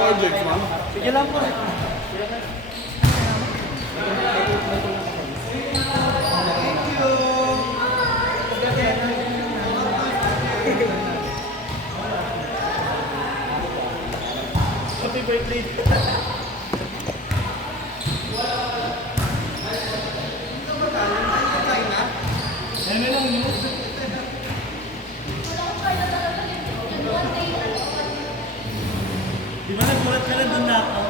Projects, ma'am. Sige lang po. Happy birthday. Ano lang yun? Di ba nagulat ka na doon na ako?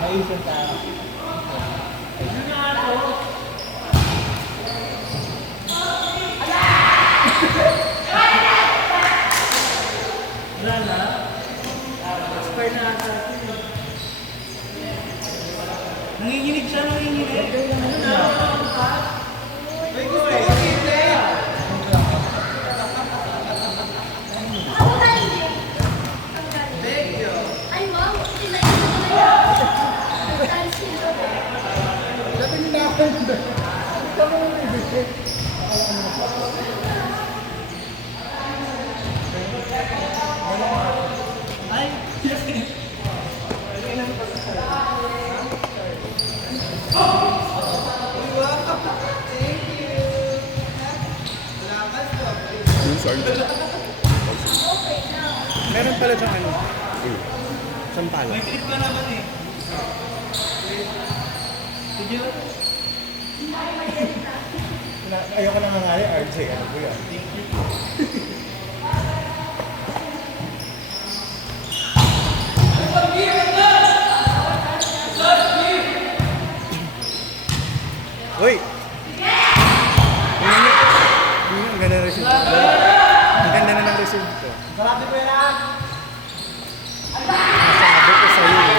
Maisip ka. Wala na. Expire na ata. Nanginginig siya, nanginginig. Ano na? Ay, Minsan. meron pala siyang ano, Sampala. may trip ka naman eh. Sige. Ayoko na nga nga RJ, ano po yan? Uy! Ang ganda ng receive ko. Ang ganda na ng receive ko. Sarapin mo yan ah! Sabi ko sa'yo eh.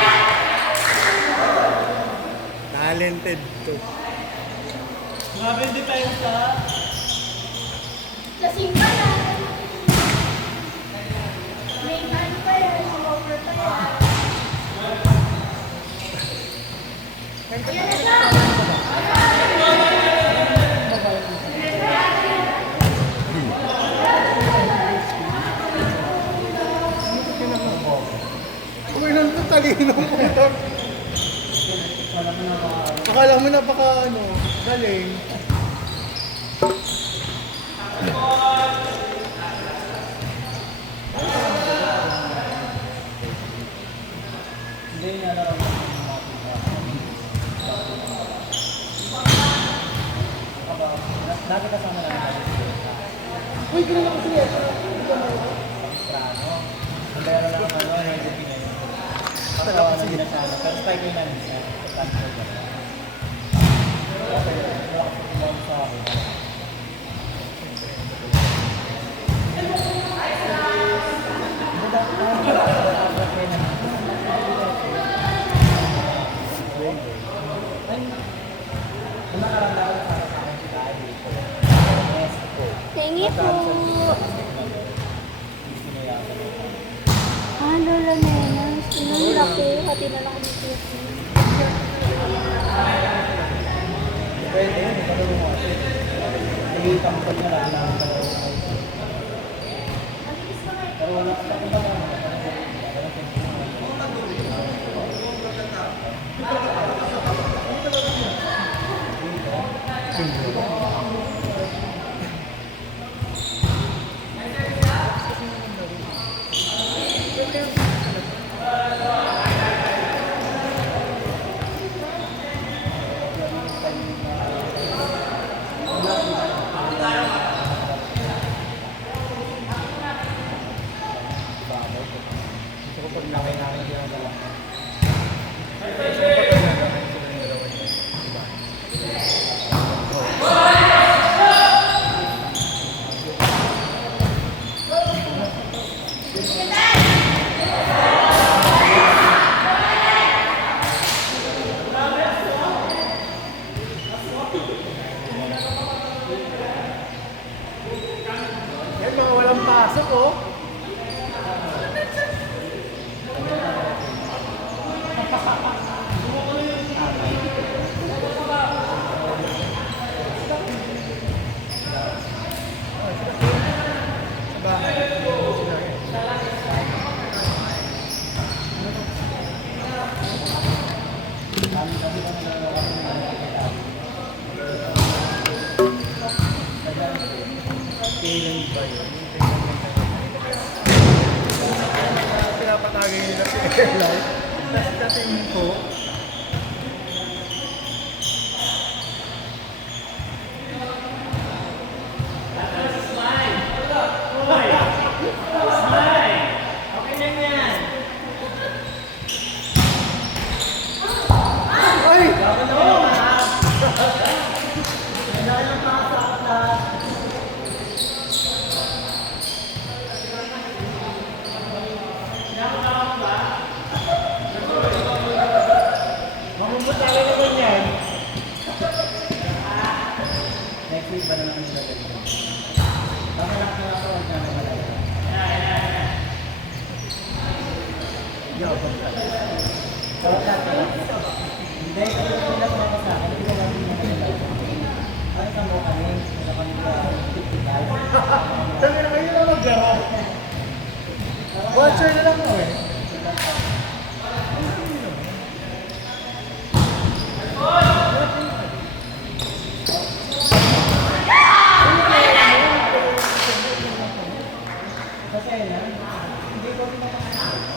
Talented to. Grabe hindi tayo sa... Lasing pa yan. May ano pa yan, over pa yan. Yan na siya! Uy, nang talino mo ito. Akala mo napaka ano, galing. Dati kasama namin. Uy, ganun ako siya. Meron lang ano, medyo pinay. Ako ano din na sana. Pero strike ko namin siya. Transfer ko. Okay, wala ko tumawag sa akin. Tingi po. Ah, Lola Nenas. Ang laki. Hati na lang kami dito. Pwede, ito na mo kasi. Nag-iitang ko na lang. Pero wala ka pa ba? Kailan? Tapos yung ko. Ay! Mamumutali naman yan. Next week ba naman nila ganito? Baka lang nakakawag namin malala. Sarap natin. Hindi, kasi kung nila kumaka sa akin, hindi ko namin yung malala. Ay, kamo kami. Wala kami ka typical. Sabi naman yun ang maglaro. Watcher na lang mo eh. Kasi na, hindi ko pinapakasama.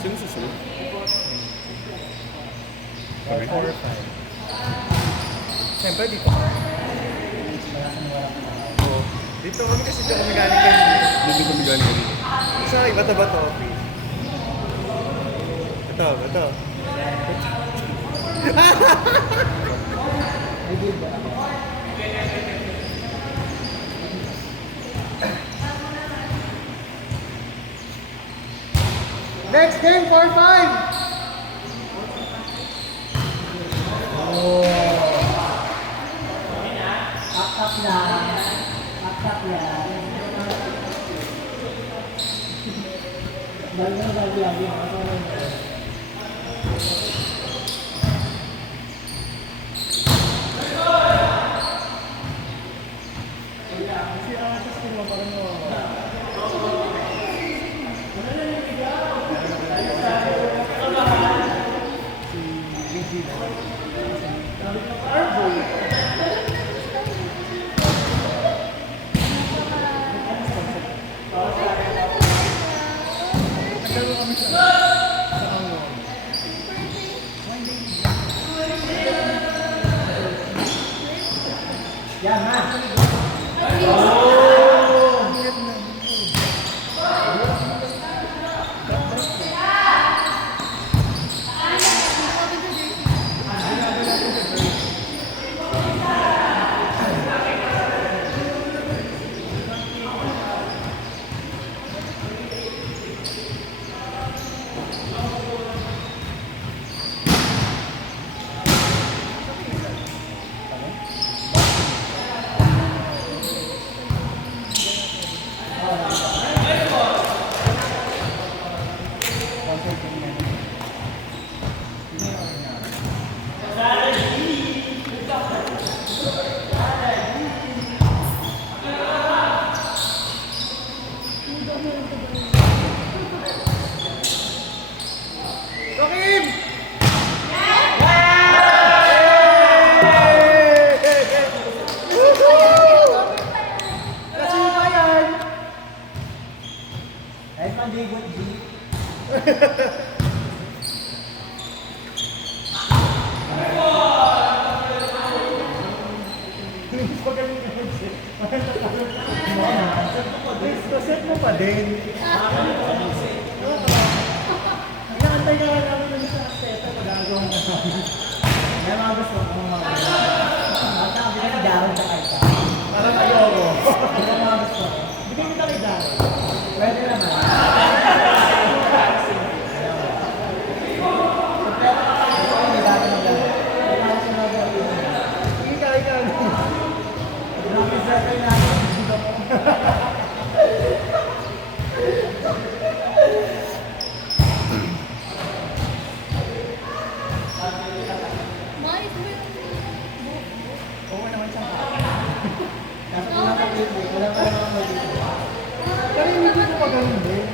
Sino susunod? 4 or 5. Siyempre dito. Oo. Dito kami kasi dito kami galing kanina. Hindi kami galing kanina. Sa iba't iba't office. Ito. Next game, 4-5! Up na. Up yan. Bagi. Yan, ma. Pagaling ka mag set. Set mo pa din. Nag-aantay ka nga namin ng isang set. Magagawa na namin. May mga gusto kong mga at ang binang Daron sa kahit ka. Parang ayoko. May mga gusto ko. Bigyan kita kay Daron. Pwede naman. May dati ng Daron. Wala siya na gawin. Sige ka, ikaw. Represent kayo natin. Dito ko. Mais mo yung... Oo naman siyang tao. Kaso kulang pa dito. Kulang pa naman dito. Pero hindi ko magaling din.